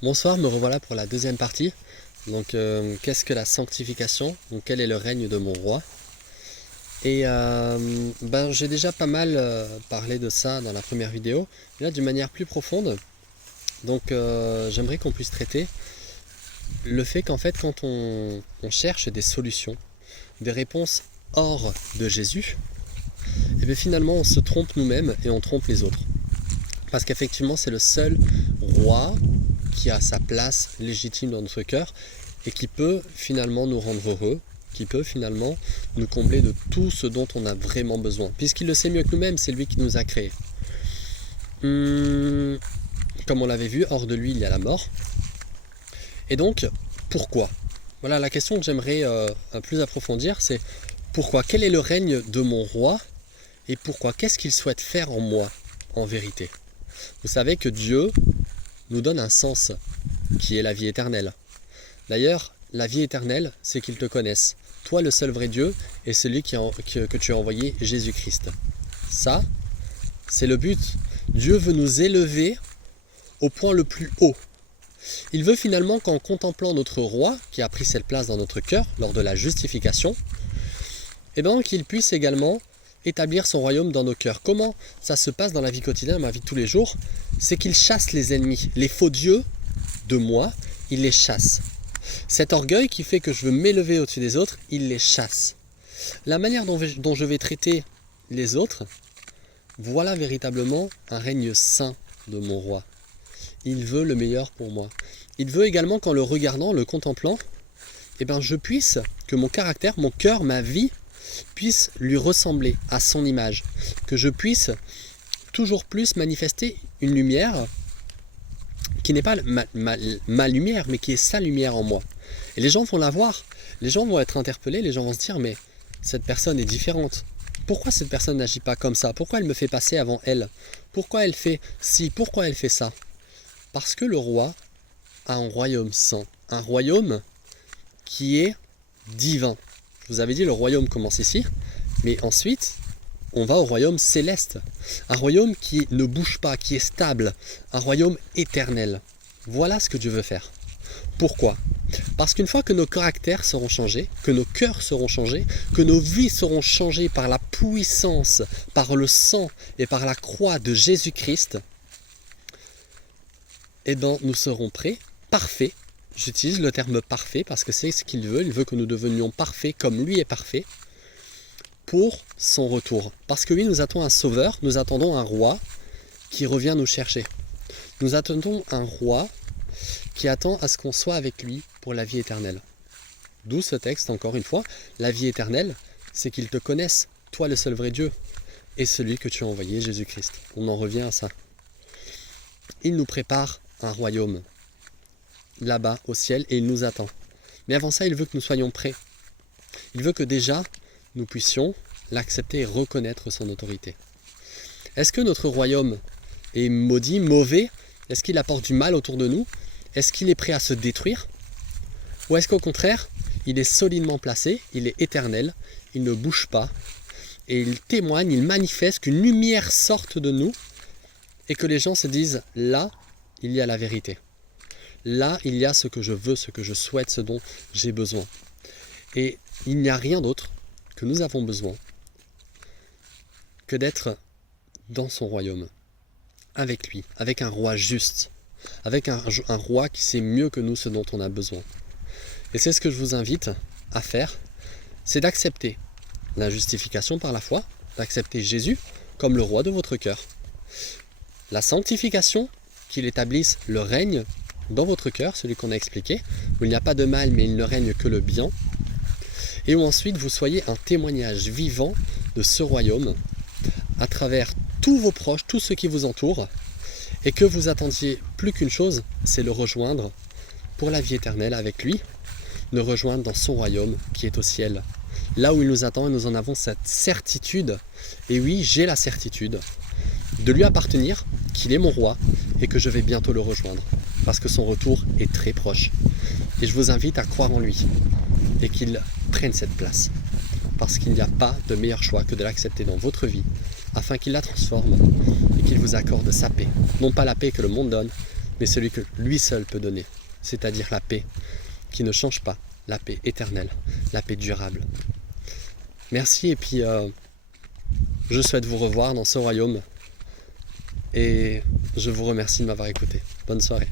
Bonsoir, me revoilà pour la deuxième partie. Donc, qu'est-ce que la sanctification? Donc, quel est le règne de mon roi? Et j'ai déjà pas mal parlé de ça dans la première vidéo. Mais là, d'une manière plus profonde. Donc, j'aimerais qu'on puisse traiter le fait qu'en fait, quand on cherche des solutions, des réponses hors de Jésus, et bien finalement, on se trompe nous-mêmes et on trompe les autres. Parce qu'effectivement, c'est le seul roi qui a sa place légitime dans notre cœur et qui peut finalement nous rendre heureux, qui peut finalement nous combler de tout ce dont on a vraiment besoin. Puisqu'il le sait mieux que nous-mêmes, c'est lui qui nous a créés. Comme on l'avait vu, hors de lui, il y a la mort. Et donc, pourquoi? Voilà, la question que j'aimerais plus approfondir, c'est pourquoi? Quel est le règne de mon roi? Et pourquoi? Qu'est-ce qu'il souhaite faire en moi, en vérité? Vous savez que Dieu nous donne un sens, qui est la vie éternelle. D'ailleurs, la vie éternelle, c'est qu'ils te connaissent. Toi, le seul vrai Dieu, et celui que tu as envoyé, Jésus-Christ. Ça, c'est le but. Dieu veut nous élever au point le plus haut. Il veut finalement qu'en contemplant notre roi, qui a pris cette place dans notre cœur, lors de la justification, qu'il puisse également établir son royaume dans nos cœurs. Comment ça se passe dans la vie quotidienne, ma vie de tous les jours? C'est qu'il chasse les ennemis, les faux dieux de moi, il les chasse. Cet orgueil qui fait que je veux m'élever au-dessus des autres, il les chasse. La manière dont je vais traiter les autres, voilà véritablement un règne saint de mon roi. Il veut le meilleur pour moi. Il veut également qu'en le regardant, le contemplant, je puisse, que mon caractère, mon cœur, ma vie, puisse lui ressembler à son image. Que je puisse toujours plus manifester une lumière qui n'est pas ma lumière, mais qui est sa lumière en moi. Et les gens vont la voir, les gens vont être interpellés, les gens vont se dire, mais cette personne est différente. Pourquoi cette personne n'agit pas comme ça? Pourquoi elle me fait passer avant elle? Pourquoi elle fait ci? Pourquoi elle fait ça? Parce que le roi a un royaume saint, un royaume qui est divin. Je vous avais dit, le royaume commence ici, mais ensuite, on va au royaume céleste. Un royaume qui ne bouge pas, qui est stable. Un royaume éternel. Voilà ce que Dieu veut faire. Pourquoi? Parce qu'une fois que nos caractères seront changés, que nos cœurs seront changés, que nos vies seront changées par la puissance, par le sang et par la croix de Jésus-Christ, nous serons prêts, parfaits. J'utilise le terme parfait parce que c'est ce qu'il veut. Il veut que nous devenions parfaits comme lui est parfait pour son retour. Parce que oui, nous attendons un sauveur, nous attendons un roi qui revient nous chercher. Nous attendons un roi qui attend à ce qu'on soit avec lui pour la vie éternelle. D'où ce texte, encore une fois, la vie éternelle, c'est qu'ils te connaissent, toi le seul vrai Dieu, et celui que tu as envoyé, Jésus-Christ. On en revient à ça. Il nous prépare un royaume là-bas au ciel et il nous attend. Mais avant ça, il veut que nous soyons prêts. Il veut que déjà nous puissions l'accepter et reconnaître son autorité. Est-ce que notre royaume est maudit, mauvais? Est-ce qu'il apporte du mal autour de nous? Est-ce qu'il est prêt à se détruire? Ou est-ce qu'au contraire, il est solidement placé, il est éternel, il ne bouge pas, et il témoigne, il manifeste qu'une lumière sorte de nous, et que les gens se disent, là, il y a la vérité. Là, il y a ce que je veux, ce que je souhaite, ce dont j'ai besoin. Et il n'y a rien d'autre que nous avons besoin que d'être dans son royaume, avec lui, avec un roi juste, avec un roi qui sait mieux que nous ce dont on a besoin. Et c'est ce que je vous invite à faire, c'est d'accepter la justification par la foi, d'accepter Jésus comme le roi de votre cœur. La sanctification, qu'il établisse le règne dans votre cœur, celui qu'on a expliqué, où il n'y a pas de mal mais il ne règne que le bien, et où ensuite vous soyez un témoignage vivant de ce royaume à travers tous vos proches, tous ceux qui vous entourent, et que vous attendiez plus qu'une chose, c'est le rejoindre pour la vie éternelle avec lui, le rejoindre dans son royaume qui est au ciel, là où il nous attend, et nous en avons cette certitude, et oui, j'ai la certitude de lui appartenir, qu'il est mon roi, et que je vais bientôt le rejoindre, parce que son retour est très proche. Et je vous invite à croire en lui, et qu'il prenne cette place, parce qu'il n'y a pas de meilleur choix que de l'accepter dans votre vie, afin qu'il la transforme, et qu'il vous accorde sa paix. Non pas la paix que le monde donne, mais celui que lui seul peut donner, c'est-à-dire la paix qui ne change pas, la paix éternelle, la paix durable. Merci et puis je souhaite vous revoir dans ce royaume et je vous remercie de m'avoir écouté. Bonne soirée.